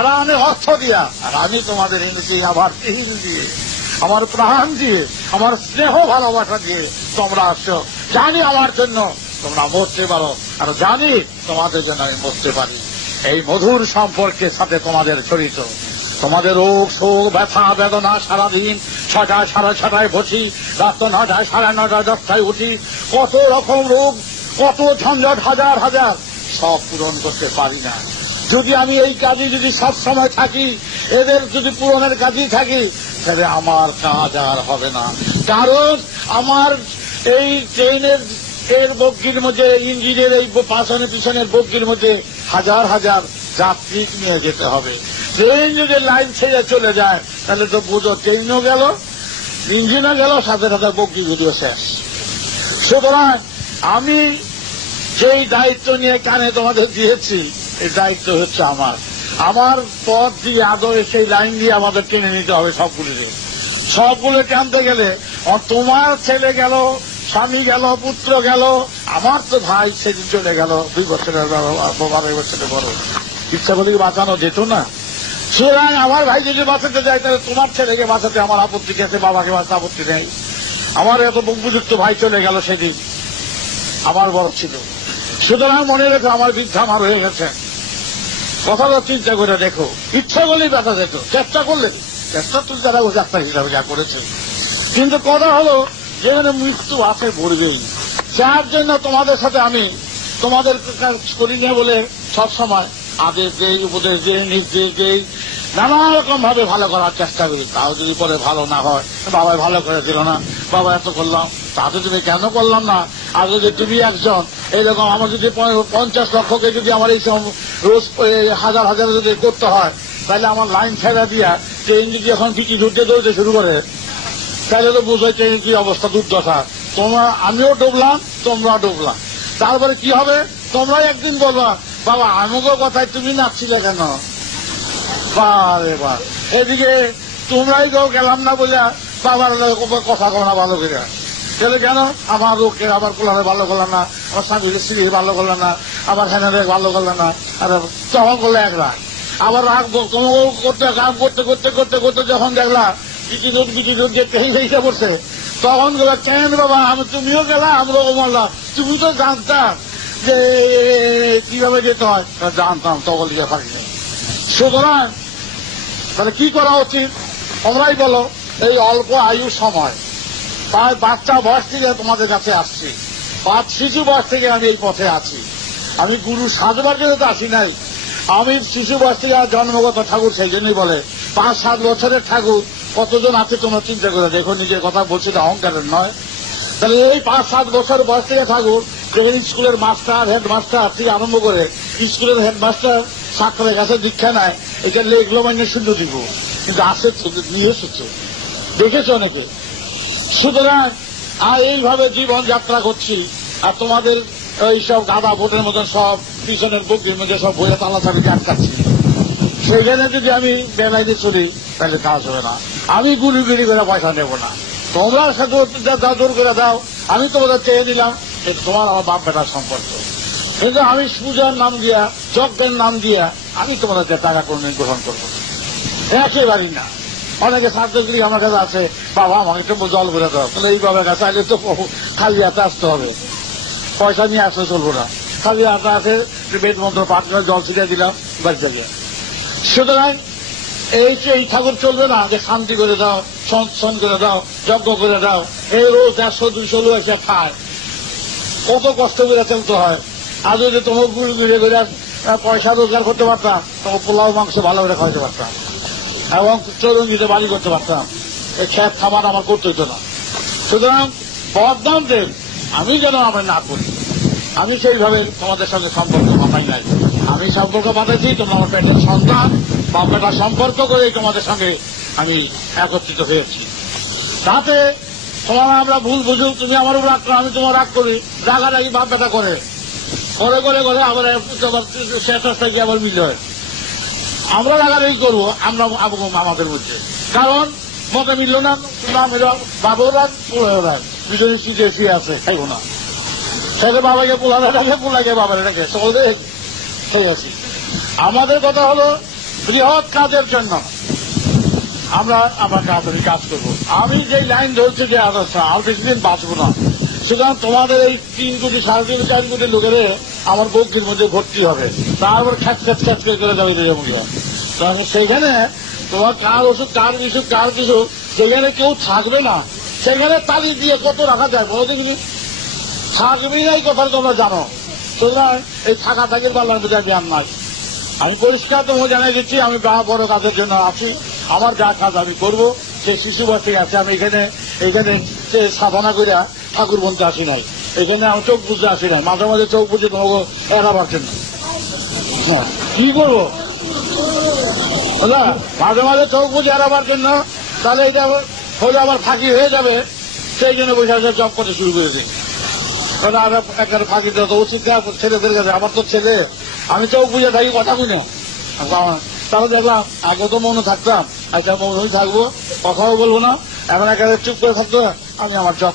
হারানে অর্থ দিয়া, আর আমি তোমাদের এনেছি আবার তিল দিয়ে, আমার প্রাণ দিয়ে, আমার স্নেহ ভালোবাসা দিয়ে তোমরা আসছো। জানি আমার জন্য তোমরা মরতে পারো, আর জানি তোমাদের জন্য আমি মরতে পারি। এই মধুর সম্পর্কের সাথে তোমাদের জড়িত। তোমাদের রোগ শোক ব্যথা বেদনা সারাদিন 6টায় 6:30 বসি, রাত 9টায় 9:30 10টায় উঠি, কত রকম রোগ, কত ঝঞ্ঝট, হাজার হাজার, সব পূরণ করতে পারি না। যদি আমি এই কাজে যদি সব সময় থাকি, এদের যদি পূরণের কাজেই থাকি, তাহলে আমার কাজ আর হবে না। কারণ আমার এই ট্রেনের এর বগির মধ্যে, ইঞ্জিনের এই পিছনের বগির মধ্যে হাজার হাজার যাত্রী নিয়ে যেতে হবে। ট্রেন যদি লাইন ছেড়ে চলে যায়, তাহলে তো বুঝো ট্রেনও গেল, ইঞ্জিনও গেল, সাথে সাথে বগি ভিডিও শেষ। সুতরাং আমি যেই দায়িত্ব নিয়ে কানে তোমাদের দিয়েছি, এই দায়িত্ব হচ্ছে আমার। আমার পথ দিয়ে আদরে সেই লাইন দিয়ে আমাদের টেনে নিতে হবে সবগুলো টানতে গেলে। তোমার ছেলে গেল, স্বামী গেল, পুত্র গেল, আমার তো ভাই সেদিন চলে গেল 2 বছরের 12 বছরের বড়, ইচ্ছা করলে বাঁচানো যেত না। সুতরাং আমার ভাই যদি বাঁচাতে যায়, তাহলে তোমার ছেলেকে বাঁচাতে আমার আপত্তি আছে, বাবাকে বাঁচাতে আপত্তি নেই। আমার এত উপযুক্ত ভাই চলে গেল সেদিন, আমার বড় ছিল। সুতরাং মনে রেখো, আমার বৃদ্ধা আমার হয়ে গেছে। কথাটা চিন্তা করে দেখো, ইচ্ছা করলেই বাঁচা যেত, চেষ্টা করলে, চেষ্টা তুমি যারা ডাক্তার হিসাবে যা করেছে। কিন্তু কথা হলো, যেখানে মৃত্যু আছে বলবেই, যার জন্য তোমাদের সাথে আমি তোমাদের করি না বলে সবসময় আদেশ দেই, উপদেশ দেই, নির্দেশ দেই, নানা রকম ভাবে ভালো করার চেষ্টা করি। তাও যদি পরে ভালো না হয়, বাবা ভালো করে দিল না, বাবা এত করলাম, তাতে তুমি কেন করলাম না? আর যদি তুমি একজন এইরকম, আমার যদি 50 লক্ষকে যদি আমার এই রোজ হাজার হাজার যদি করতে হয়, তাহলে আমার লাইন ছেড়া দিয়া ট্রেন যদি এখন বিকি দৌড়তে শুরু করে, তাহলে তো বুঝো ট্রেনের কি অবস্থা, দুর্দশা। আমিও ডুবলাম, তোমরা ডুবলাম। তারপরে কি হবে? তোমরাই একদিন বলবা, বাবা আমাকে কথায় তুমি নাচছিলে কেন? বারে বা এদিকে তোমরাই গেলাম না বলে বাবার কথা কো না ভালো করে, তাহলে কেন আমার লোককে আবার কোলারে ভালো করলাম না, আমার স্বামীর স্ত্রী ভালো করলাম না, আমার হ্যাঁ ভালো করলাম না, আর তখন করলে এক রাগ, আবার রাগ তোমাকে করতে কাম করতে করতে করতে করতে যখন দেখলা বিটি দুধ যে পেয়ে পড়ছে, তখন গেল কেন বাবা তুমিও গেলা, আমরাও মারলাম, তুমি তো জানতাম যে কিভাবে যেতে হয়, জানতাম তখন লিখে পারিনি। সুতরাং তাহলে কি করা উচিত তোমরাই বলো। এই অল্প আয়ু সময়, প্রায় বাচ্চা বয়স থেকে তোমাদের কাছে আসছি, শিশু বয়স থেকে আমি এই পথে আছি। আমি গুরু সাজবার জন্য তো আসি নাই, আমি শিশু বয়স থেকে জন্মগত ঠাকুর, সেই জন্যই বলে 5-7 বছরের ঠাকুর কতজন আছে তোমরা চিন্তা করে দেখো। নিজের কথা বলছি তো, অহংকারের নয়। তাহলে এই 5-7 বছর বয়স থেকে ঠাকুর যেখানে স্কুলের মাস্টার, হেডমাস্টার থেকে আরম্ভ করে স্কুলের হেডমাস্টার ছাত্রের কাছে দীক্ষা নেয়, এটা লেখলো মানে শুদ্ধ দিব, কিন্তু আসে নিয়ে এসেছে, দেখেছে অনেকে। সুতরাং আর এইভাবে জীবন যাত্রা করছি, আর তোমাদের এইসব গাদা ভোটের মতন সব পিছনের বুকের মধ্যে সব বইয়ে তালাচালি আটকাচ্ছি। সেখানে যদি আমি বেলাইতে চলি, তাহলে কাজ হবে না। আমি গুলিগুলি করে পয়সা নেব না, তোমরা সাথে দূর করে দাও, আমি তোমাদের চেয়ে দিলাম, এটা তোমার আমার বাপ বেটার সম্পর্ক। কিন্তু আমি পূজার নাম দিয়া, যজ্ঞের নাম দিয়া আমি তোমাদের টাকা কোনো গ্রহণ করবো একেবারেই না। অনেকে ছাত্রগুলি আমার কাছে আছে, বাবা আমাকে একটু জল করে দাও, তাহলে এইভাবে কাছে আইলে তো খালি হাতে আসতে হবে, পয়সা নিয়ে আসতে চলবো না। খালি হাতে আছে, বেদ মন্ত্র পাঠ করে জল ছিটিয়ে দিলাম, বাড়িতে গিয়ে। সুতরাং এই ঠাকুর চলবে না যে শান্তি করে দাও, সংস্থান করে দাও, যজ্ঞ করে দাও। এই রোজ 100-200 লোক এসে খায়, কত কষ্ট করে চলতে হয়। আর যদি তোমার গুড়ি গুড়ে করে পয়সা রোজগার করতে পারতাম, তোমার পোলাও মাংস ভালো করে খাওয়াতে পারতাম, এবং চরঞ্জিতে বাড়ি করতে পারতাম, এই খ্যাত খাবার আমার করতে হতো না। সুতরাং বদনাম দেন আমি যেন আমার না করি, আমি সেইভাবে তোমাদের সঙ্গে সম্পর্ক বাঁধাই নাই। আমি সম্পর্ক বাঁধাইছি তোমরা আমার পেটের সন্তান, বাপ বেটার সম্পর্ক করে তোমাদের সঙ্গে আমি একত্রিত হয়েছি। তাতে তোমার আমরা ভুল বুঝুক, তুমি আমার উপর রাগ করো, আমি তোমার রাগ করি, রাগারাগি বাপ বেটা করে করে করে করে আবার শেষটা গিয়ে আবার মিল হয়। আমরা রাগারাগি করবো আমরা আমাদের মধ্যে, কারণ মতে মিলল না, বাবু রাগ পোলাও রাগ, দুজনে শীতে শুয়ে আছে, খাইব না। সেটা বাবাকে পোলা রাখে, পোলাকে বাবার রাখে, চলবে ঠিক আছে। আমাদের কথা হলো বৃহৎ কাজের জন্য আমরা আমার তাড়াতাড়ি কাজ করবো। আমি যে লাইন ধরছি যে আর বেশি দিন বাঁচবো না, সুতরাং তোমাদের এই 3 কোটি 3.5 4 কোটি লোকের আমার বক্তির মধ্যে ভর্তি হবে, তারপর খ্যাচ করে যাবে মুখে। সেইখানে তোমার কার ওষুধ কার বিশুক সেখানে কেউ থাকবে না। সেখানে তালি দিয়ে কত রাখা যায় বলো দেখিনি? থাকবেই না এই কথা তোমরা জানো। সুতরাং এই থাকা থাকির পাল্লার মধ্যে জ্ঞান নাই। আমি পরিষ্কার তোমাকে জানিয়ে দিচ্ছি, আমি বড় কাজের জন্য আছি। আমার যা কাজ আমি করবো। সে শিশু বাসে আছে, আমি এখানে সাধনা করে ঠাকুর বলতে আসি নাই, এখানে আমি চোখ বুঝতে আসি নাই। মাঝে মাঝে চোখ বুঝে তোমাকে এড়াবার জন্য কি করবো, মাঝে মাঝে চোখ বুঝে এড়াবার জন্য। তাহলে এটা হলে আবার ফাঁকি হয়ে যাবে, সেই জন্য বসে বসে জব করতে শুরু করেছি। একটা ফাঁকি দেওয়া তো উচিত ছেলেদের কাছে। আমার তো ছেলে, আমি চোখ বুঝে থাকি, কথা বুঝে। তাহলে দেখলাম আগে তো মনে থাকতাম, একটা মৌনই থাকবো, কথাও বলবো না, এমন একেবারে চুপ করে থাকতো। আমি আমার জব